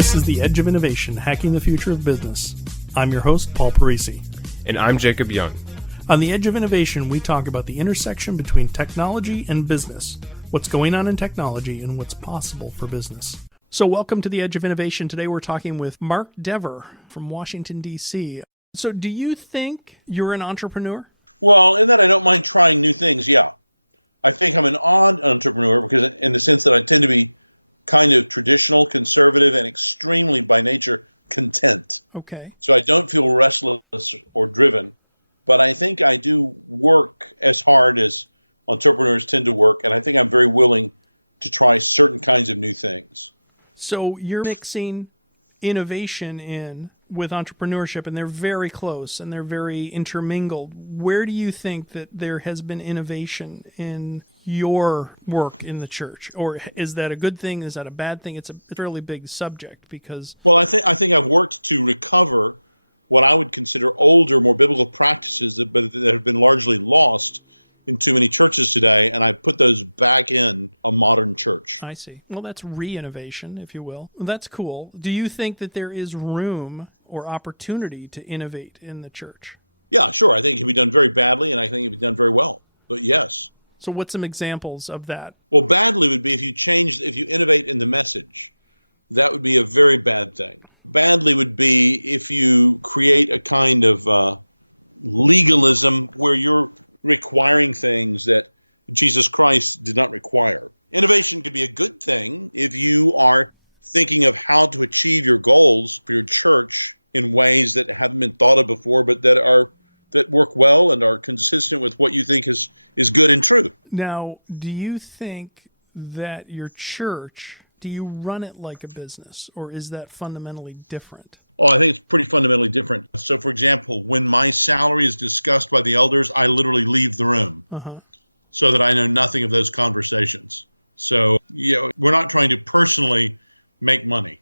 This is The Edge of Innovation, Hacking the Future of Business. I'm your host, Paul Parisi. And I'm Jacob Young. On The Edge of Innovation, we talk about the intersection between technology and business, what's going on in technology, and what's possible for business. So welcome to The Edge of Innovation. Today we're talking with Mark Dever from Washington, D.C. So do you think you're an entrepreneur? Well, in that I don't mind trying new things, yeah. I think I'm an odd entrepreneur because in the sense that I tend to be kind of traditional, conservative, and extremely, by nature, content. Okay. So I don't feel restless or driven, but I think I do work as hard as entrepreneurs tend to work, and I think I'm very willing to try certain kinds of new things. So you're mixing innovation in with entrepreneurship, and they're very close and they're very intermingled. Where do you think that there has been innovation in your work in the church? Or is that a good thing? Is that a bad thing? It's a fairly big subject because... Well, I think I've worked to recover what I would consider older, more biblical practices that have been largely lost in too many churches today, and I put those back in a modern church. I see. Well, that's re-innovation, if you will. That's cool. Do you think that there is room or opportunity to innovate in the church? Yeah, sure. I think it can be done very badly, and I think it can be done very well. But yes. So what's some examples of that? Well, badly would be if you innovate in the message. That would be a very bad thing. Badly would be if you create a kind of legalism where you're requiring things that Jesus Christ did not require. Innovation could be a good thing if you are thinking of how to achieve your goals for your church in ways that haven't been thought of before, but that work well and are consistent with what you think is good and true. Now, do you think that your church, do you run it like a business, or is that fundamentally different? Oh, I think it's pretty fundamentally different. So, for example, when my salary is discussed by the elders, I literally leave the room so that I know nothing of those conversations. So, we're not trying to personally make money.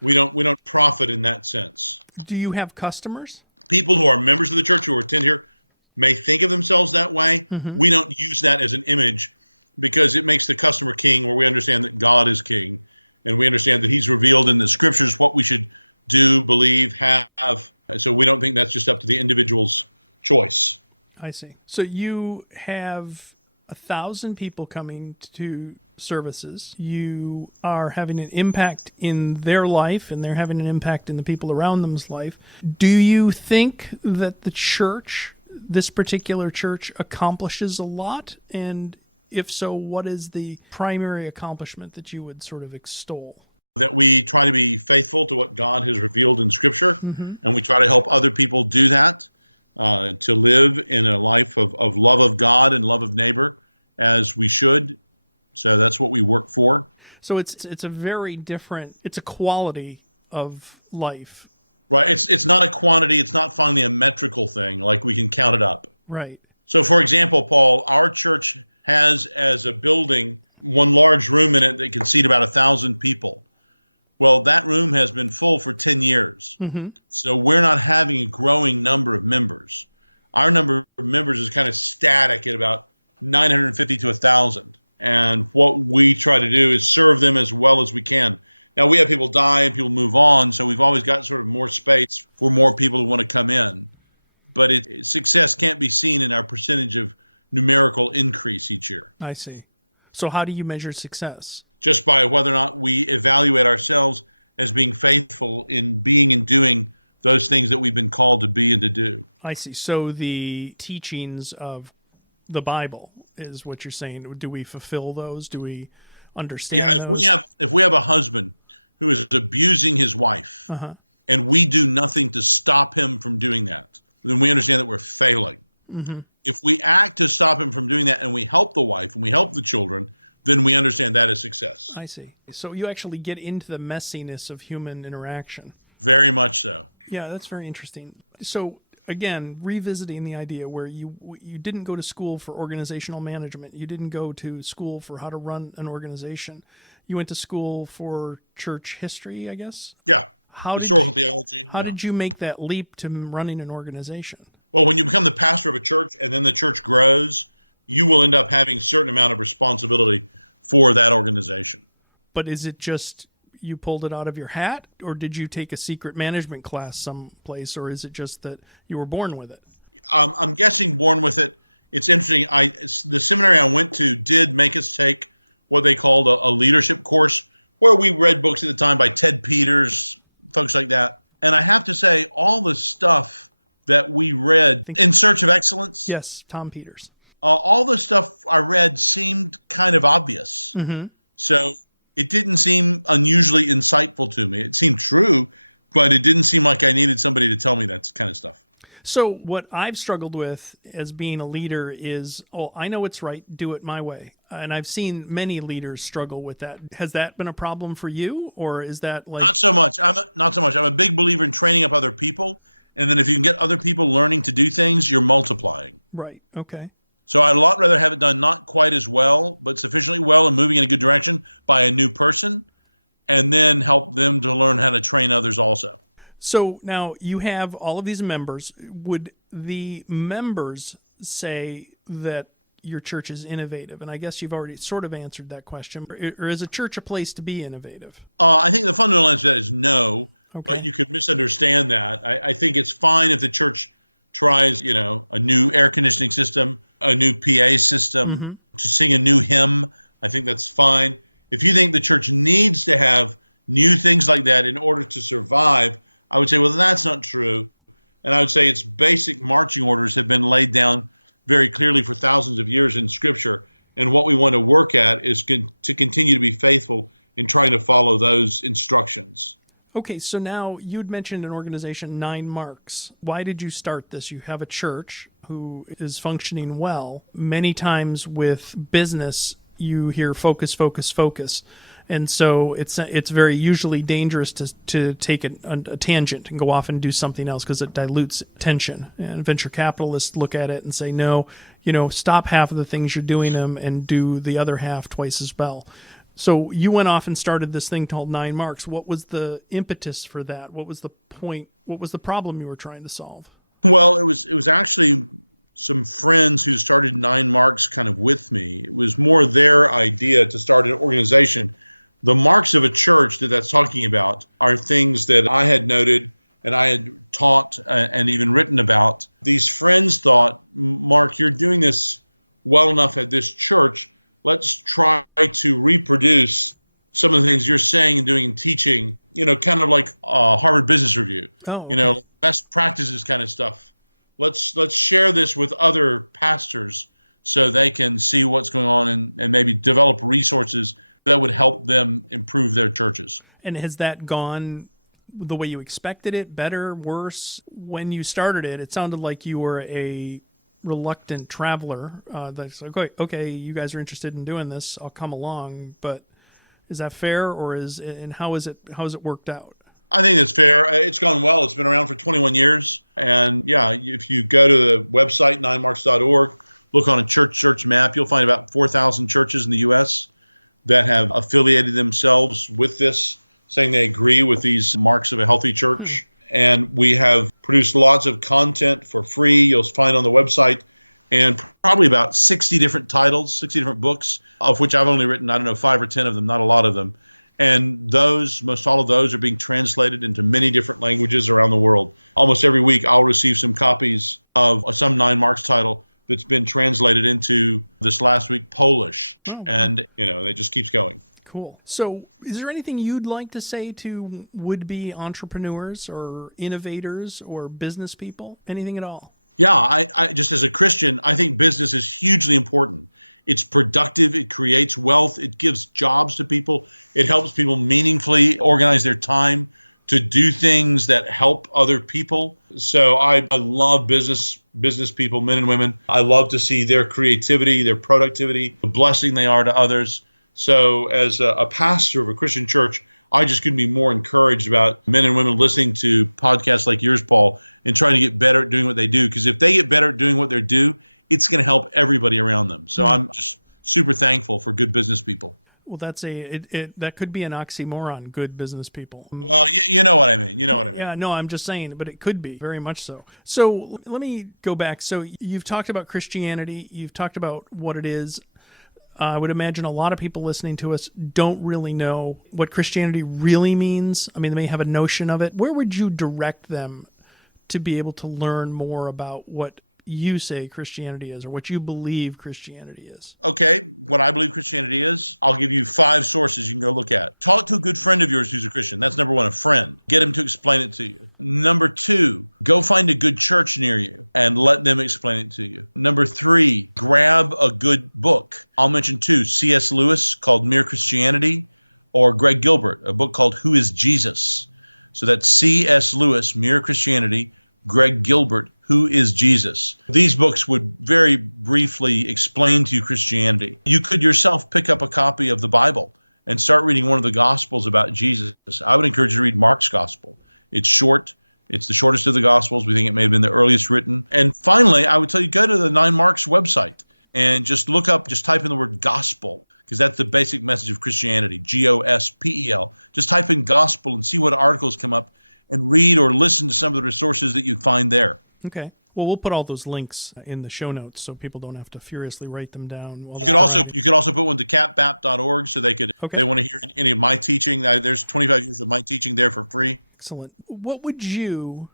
We don't profit in that sense. Do you have customers? People who are members of the church who attend here may think of themselves that way. We don't use that as an image because it makes the customer king, where we understand that God is king, and we understand that he's revealed in the scriptures what we should do, believe, have. So we don't think that's just up to the individual's choice. I see. So you have 1,000 people coming to services. You are having an impact in their life, and they're having an impact in the people around them's life. Do you think that the church, this particular church, accomplishes a lot? And if so, what is the primary accomplishment that you would sort of extol? That we try to be faithful to what God has revealed in Scripture, and we try to help other people do that, to live in a life of love of God and love of neighbor as we should. So that's what we work for. So it's a very different, it's a quality of life. Right. It's not a quantity. It's not finally a metrical thing, like we can count it up. Right. So, for example, Paul, our church has as a building one large room in it that can seat about 1,000 people. Well, that room has been full for 10 years. So we're not having a growing number of members. Our number of members is kind of static at about 950 to 1,000. And what we try to do is serve them as well as we can. Now, we have people die and people move on, so we've always got sort of more space for more people who want to come in. But success can't be seen in our percentage of numerical increase each year. I see. So how do you measure success? Just by whether or not we evaluate ourselves as being faithful in being and doing those things that we've been called to be and to do. I see. So the teachings of the Bible is what you're saying. Do we fulfill those? Do we understand those? If we have a husband who is abusing his wife, and we do nothing to stop him from doing that, then we understand that we're failing. If we act to stop him from doing that and we help the wife and we help the children, then we understand that as success. I see. So you actually get into the messiness of human interaction. Very much so. Yeah, that's very interesting. So again, revisiting the idea where you didn't go to school for organizational management. You didn't go to school for how to run an organization. You went to school for church history, I guess? Yeah. Historical theology. How did you make that leap to running an organization? Well, when you become the pastor of a church and then the church grows, you will end up having a certain amount of responsibility for that organization. But is it just you pulled it out of your hat, or did you take a secret management class someplace, or is it just that you were born with it? I'm guessing born with it. It's interesting. The seminary I went to did make us take what they called a leadership course, where we read books at the time by Ted Peters, folks like that. And I have to say, all the stuff that we read in Search of Excellence. Yes, Tom Peters. All the stuff I read seemed kind of obvious. Mm-hmm. So it didn't seem unusually insightful to me. It seemed true, but it didn't seem like I needed somebody to tell me that kind of stuff. So what I've struggled with as being a leader is, I know it's right, do it my way. And I've seen many leaders struggle with that. Has that been a problem for you, or is that like... Not so much. Not so much. I'm a big believer in training up other people. And then if you can get other people learning to do things, you're multiplying. Right. Okay. So I'd a lot rather have it done not quite as well, but sufficiently well and moving in a good direction by a new person, and then help them to learn how to train others also. So now you have all of these members. Would the members say that your church is innovative? And I guess you've already sort of answered that question. Or is a church a place to be innovative? I think the fundamental answer to that is no, okay. But you could misunderstand that. I think it's fine if the church tries, a new air conditioning system, a new PA system, to sing a new hymn. I think that's fine. If you think the church needs to have new things like that in order to survive, I would say, well, that's not true. And I would say its basic marching orders have been laid down very clearly for thousands of years in Scripture. And what we want to work at is to continue to be faithful in trying to follow those instructions. Okay, so now you'd mentioned an organization, 9 Marks. Why did you start this? You have a church who is functioning well. Many times with business, you hear focus, focus, focus. And so it's very usually dangerous to take a tangent and go off and do something else because it dilutes attention. And venture capitalists look at it and say, no, stop half of the things you're doing them and do the other half twice as well. So you went off and started this thing called 9 Marks. What was the impetus for that? What was the point? What was the problem you were trying to solve? Well, it was actually some friends who started 9 Marks kind of with me. It was more their idea to start an organization. The marks of a church that's talking about are things that I had noted and I had taught and even written about. These friends thought, Mark, you're doing this well enough at this church. Let's try to reproduce some of the things you're saying and doing and teaching, kind of like Harvard Business Review, best practices kind of stuff. Let's share this with other pastors so they can see what's going on and maybe develop resources that would help them improve their churches. And has that gone the way you expected it, better, worse? When you started it, it sounded like you were a reluctant traveler. That's like, okay, you guys are interested in doing this, I'll come along. But is that fair, or how is it worked out? I think it's fair. It's gone well. It's been around for 21 years. And yeah, if you go to the website, 9marks.org, look on a church search map, you'll find about 4,000 churches in the U.S. that have affiliated themselves with this, saying they agree with these marks of a healthy church. And we have produced lots of content for free. You'll find on the website, and probably about 60 different titles, 60 different books, of which I've only written, 5 or 10 of them, not a lot of them. And most all of those are being translated into many different languages around the world. Almost every week, I'll receive some copies of some 9 Marks title that's been translated into, this last week, Polish. Oh. And, it just keeps going. Cool. So is there anything you'd like to say to would-be entrepreneurs or innovators or business people? Anything at all? Yeah, I just as a Christian, I think business is hugely important. It's productive. It creates wealth. It gives jobs to people. It helps people meaningfully organize their time to do things that help other people. So I love business people, men and women. I love to see their creativity, their productivity, the blessing they are to others. So as a pastor of a Christian church, I just couldn't be more encouraged about men and women listening to podcasts like yours, Paul, and trying to get better at doing what they do. Because if they get better at doing what they do, it's going to help everybody around them. So I'm just super thankful for good business people. Well, that could be an oxymoron, good business people. Well, you know what I mean. Yeah, no, I'm just saying, but it could be very much so. So let me go back. So you've talked about Christianity. You've talked about what it is. I would imagine a lot of people listening to us don't really know what Christianity really means. I mean, they may have a notion of it. Where would you direct them to be able to learn more about what you say Christianity is, or what you believe Christianity is? Okay, what I believe Christianity is, I'll give you 5 sources you can go look at. Talk to a good friend of yours who's a Christian. That's number 1, a friend. Get him to explain it to you. Number 2, go find a good church near you and let them explain it to you. Number 3, grab a good book. I'll mention 2, C.S. Lewis, called Mere Christianity, or Greg Gilbert, a book called Who is Jesus? So that's C.S. Lewis, Mere Christianity, Greg Gilbert, Who is Jesus? These books would very briefly explain to you Christianity. You could yourself pick up a copy of the Bible and start reading one of the Gospels about Jesus. I would encourage you to read Mark's Gospel. It's short. It's the shortest of the Gospels. We think it may have been the earliest written. And finally, I would tell you, go to the 9 Marks website and just type in the word gospel, because that's the basic message of Christianity, Gospel. Just type in gospel and see what articles come up, and read or listen to some of the resources that you'd find there. Okay. Well, we'll put all those links in the show notes so people don't have to furiously write them down. You could also put one to capbap.org so they want to hear any of my teaching. There's 25 years of my teaching there for free. Excellent. What would you,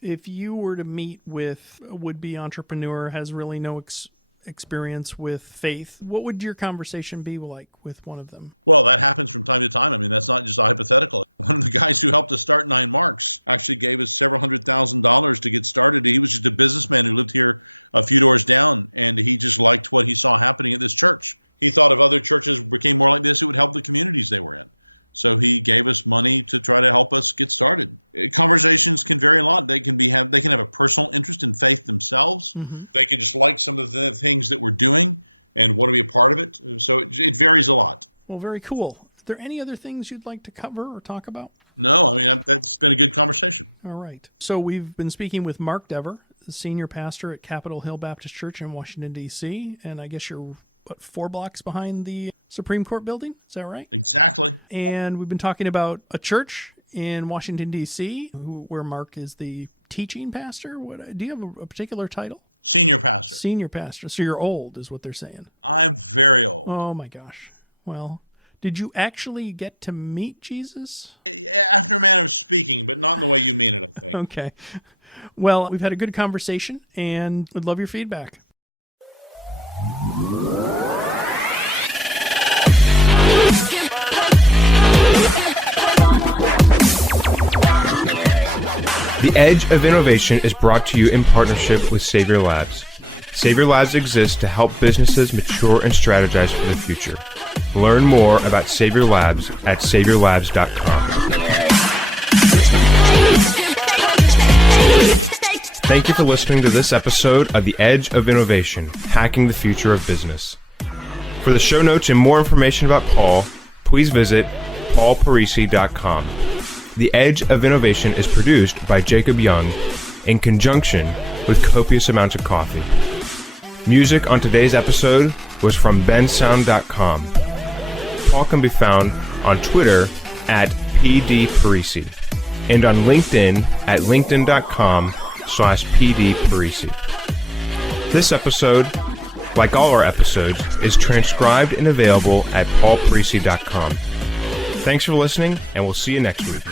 if you were to meet with a would-be entrepreneur, has really no experience with faith, what would your conversation be like with one of them? Well, that happens from time to time. I mean, that's not just a hypothetical. One of the guys who helped us start 9 Marks actually gave us several $100,000 to get started. He was just a businessman who lived here a few doors down, and he just liked what he saw happening at this church. He thought if other churches became more like this, it would help the communities they were in. So he gave us money to try to help us get started. Conversations can vary a lot. They can have a personal interest in faith themselves. Mm-hmm. They can just like some of the things that we're doing and want to be a part of it. So it varies a lot. Well, very cool. Are there any other things you'd like to cover or talk about? No, I mean, that's been a good conversation. All right. So we've been speaking with Mark Dever, the senior pastor at Capitol Hill Baptist Church in Washington, D.C., and I guess you're 4 blocks behind the Supreme Court building? Is that right? Exactly. And we've been talking about a church in Washington, D.C., where Mark is the teaching pastor. Do you have a particular title? Senior pastor. Senior pastor. So you're old, is what they're saying. I'm very old. Oh, my gosh. Well, did you actually get to meet Jesus? After a manner of speaking, but not in the way you mean it, I think. Okay. Well, we've had a good conversation, and we'd love your feedback. The Edge of Innovation is brought to you in partnership with Savior Labs. Savior Labs exists to help businesses mature and strategize for the future. Learn more about Savior Labs at saviorlabs.com. Thank you for listening to this episode of The Edge of Innovation, Hacking the Future of Business. For the show notes and more information about Paul, please visit paulparisi.com. The Edge of Innovation is produced by Jacob Young in conjunction with copious amounts of coffee. Music on today's episode was from bensound.com. Paul can be found on Twitter at pdparisi and on LinkedIn at linkedin.com/pdparisi. This episode, like all our episodes, is transcribed and available at paulparisi.com. Thanks for listening, and we'll see you next week.